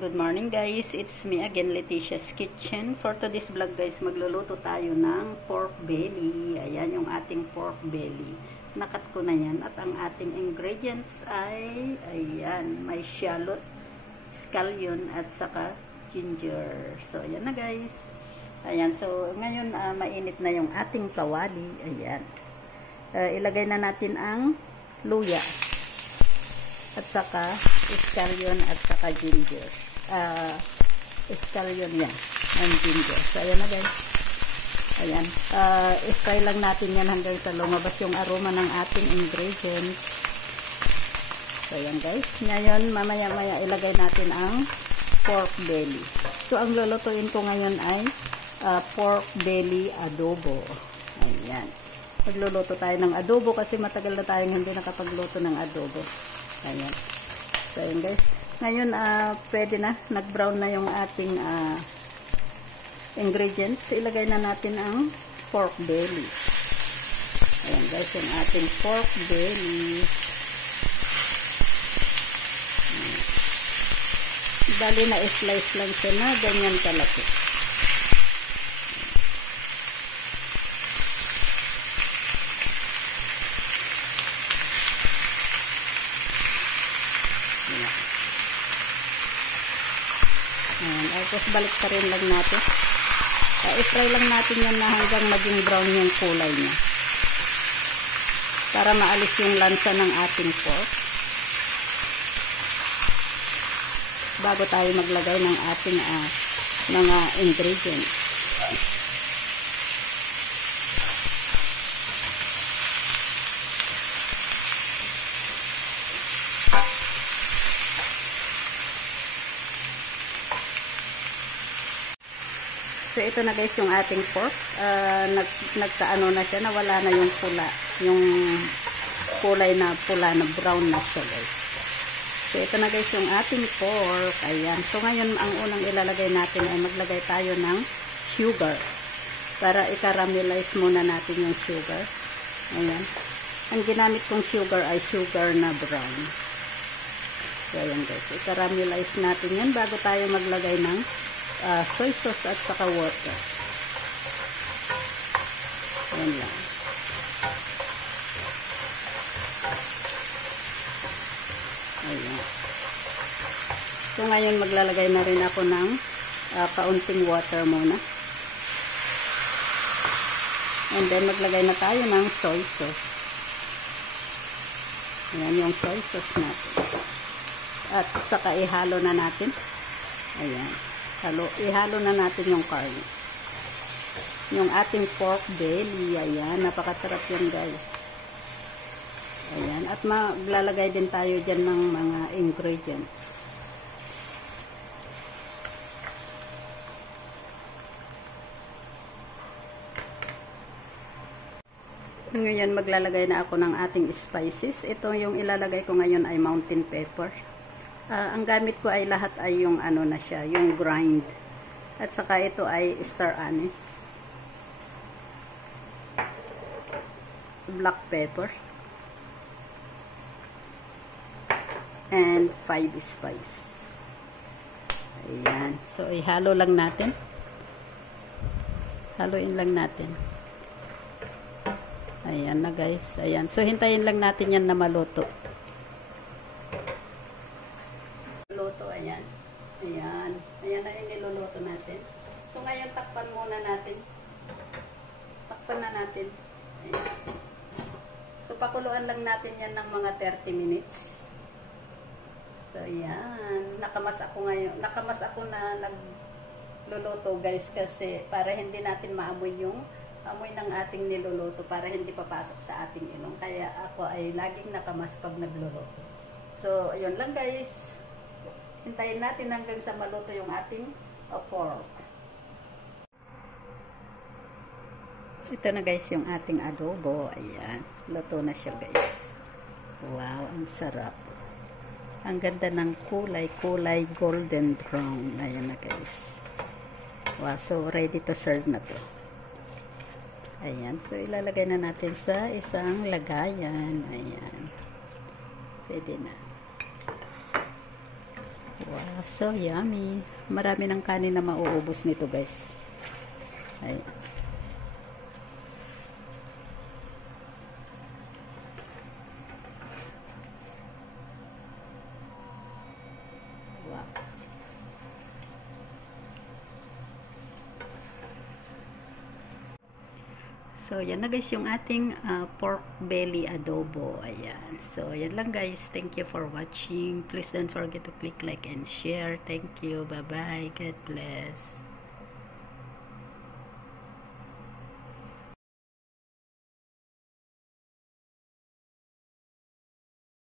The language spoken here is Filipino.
Good morning guys, it's me again, Leticia's Kitchen. For today's vlog guys, magluluto tayo ng pork belly. Ayan yung ating pork belly. Nakat ko na yan. At ang ating ingredients ay, ayan, may shallot, scallion, at saka ginger. So ayan na guys. Ayan, so ngayon mainit na yung ating kawali. Ayan. Ilagay na natin ang luya. At saka scallion at saka ginger. Scallion yan and ginger. So ayan na guys. Ayan. I-fry lang natin yan hanggang sa lumabas yung aroma ng ating ingredients. So ayan guys. Ngayon mamaya-maya ilagay natin ang pork belly. So ang lulutuin ko ngayon ay pork belly adobo. Ayan. Magluluto tayo ng adobo kasi matagal na tayong hindi nakapagluto ng adobo. Ayan. So ayan guys. Ngayon, pwede na. Nag-brown na yung ating ingredients. Ilagay na natin ang pork belly. Ayan guys, yung ating pork belly. Bali na slice lang siya na ganyan kalaki. Tapos balik pa rin lang natin. I-fry lang natin yan na hanggang maging brown yung kulay niya. Para maalis yung lansa ng ating pork. Bago tayo maglagay ng ating mga ingredients. So ito na guys yung ating pork. Nagkaano na siya, nawala na yung pula. Yung kulay na pula na brown na siya guys. So ito na guys yung ating pork. Ayan. So ngayon ang unang ilalagay natin ay maglagay tayo ng sugar. Para i-caramelize muna natin yung sugar. Ayan. Ang ginamit kong sugar ay sugar na brown. So ayan guys. I-caramelize natin yan bago tayo maglagay ng soy sauce at saka water. Ayan lang. Ayan. So ngayon maglalagay na rin ako ng kaunting water muna. And then maglagay na tayo ng soy sauce. Ayan yung soy sauce natin. At saka ihalo na natin. Ayan. Ihalo na natin yung karne. Yung ating pork belly. Ayan. Napakasarap yan guys. Ayan. At maglalagay din tayo dyan ng mga ingredients. Ngayon maglalagay na ako ng ating spices. Ito yung ilalagay ko ngayon ay mountain pepper. Ang gamit ko ay lahat ay yung ano na siya, yung grind. At saka ito ay star anise. Black pepper. And 5 spice. Ayan. So, ihalo lang natin. Haluin lang natin. Ayan na guys. Ayan. So, hintayin lang natin yan na maluto. Ayan. Ayan. Ayan na yung niluluto natin. So, ngayon takpan muna natin. Takpan na natin. Ayan. So, pakuluan lang natin yan ng mga 30 minutes. So, ayan. Nakamas ako ngayon. Nakamas ako na nagluluto guys kasi para hindi natin maamoy yung amoy ng ating niluluto para hindi papasok sa ating ilong. Kaya ako ay laging nakamas pag nagluluto. So, ayun lang guys. Hintayin natin hanggang sa maluto yung ating pork. Ito na guys yung ating adobo. Ayan. Luto na siya guys. Wow, ang sarap. Ang ganda ng kulay golden brown. Ayan na guys. Wow, so ready to serve na to. Ayan. So ilalagay na natin sa isang lagayan. Ayan. Pwede na. Wow, so yummy. Marami ng kanin na mauubos nito, guys. Ayan. Wow. So, yan na guys yung ating pork belly adobo. Ayan. So, yan lang guys. Thank you for watching. Please don't forget to click like and share. Thank you. Bye-bye. God bless.